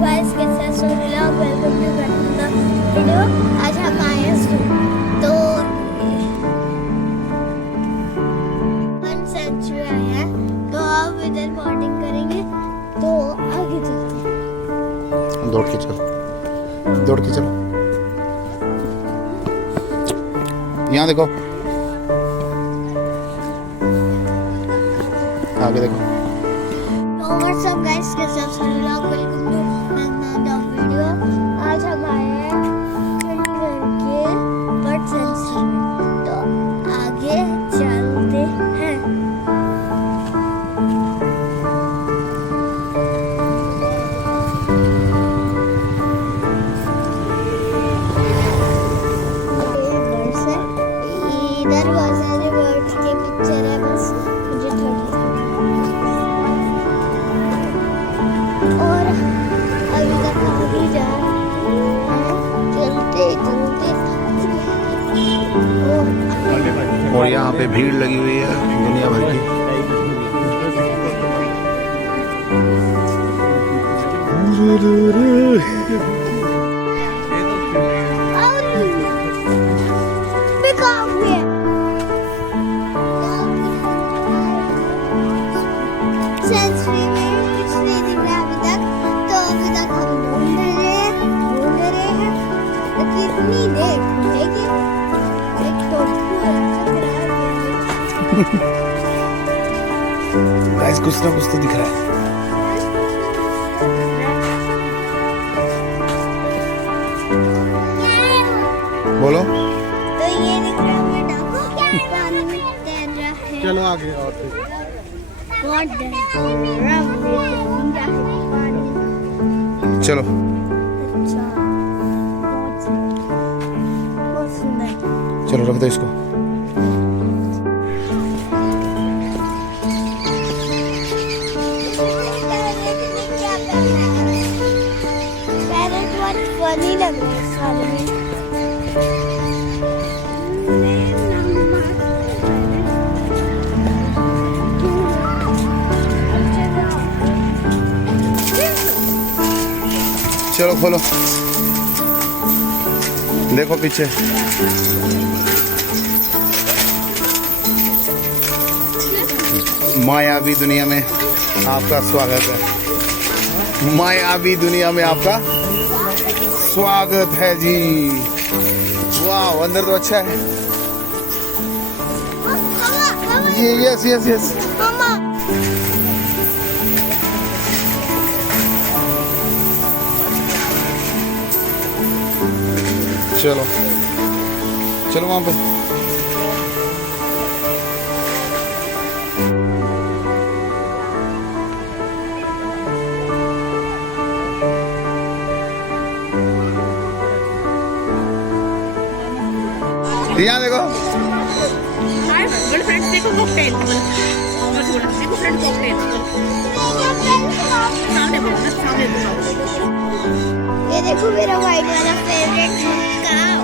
Guys, कैसे हैं? Welcome to the video. आज हम आए हैं तो सेंचुरी आए हैं, तो अब इधर बोटिंग करेंगे। तो आगे चलते हैं। दौड़ के चलो यहाँ देखो, आगे देखो। व्हाट्स अप गाइस, कैसे हैं? Welcome to the video. आज हम आए हैं चंडीगढ़ के बर्ड सेंचुरी में, तो आगे चलते हैं। इधर बहुत सारे बर्ड्स के पिक्चर है, बस मुझे थोड़ी और अभी तक आगे जा रहे हैं, चलते और यहाँ पे भीड़ लगी हुई है दुनिया भर की। सेंचुरी में कुछ नहीं दिख रहा अभी तक, तो अभी तक हम ढूंढ रहे हैं तो कितनी देर ढूंढेंगे। एक तो गाइस कुछ ना कुछ तो दिख रहा है। बोलो। तो ये दिख रहा है डाकू, पानी में तैर रहा है। चलो आगे और बहुत डर रहा है पानी। चलो अच्छा, बहुत सुंदर। चलो रख दो इसको। पैरेट बहुत फनी लग रहा है इस वाले में। चलो खोलो, देखो पीछे। मायावी दुनिया में आपका स्वागत है। मायावी दुनिया में आपका स्वागत है जी। वाह, अंदर तो अच्छा है ये। Yes yes yes. चलो चलो वहां पे। यहाँ देखो फ्रेंड्स, देखो कॉकटेल, देखो फ्रेंड कॉकटेल सामने बोलो, सामने बोलो। ये देखो मेरा वाइट वाला फेवरेट काऊ।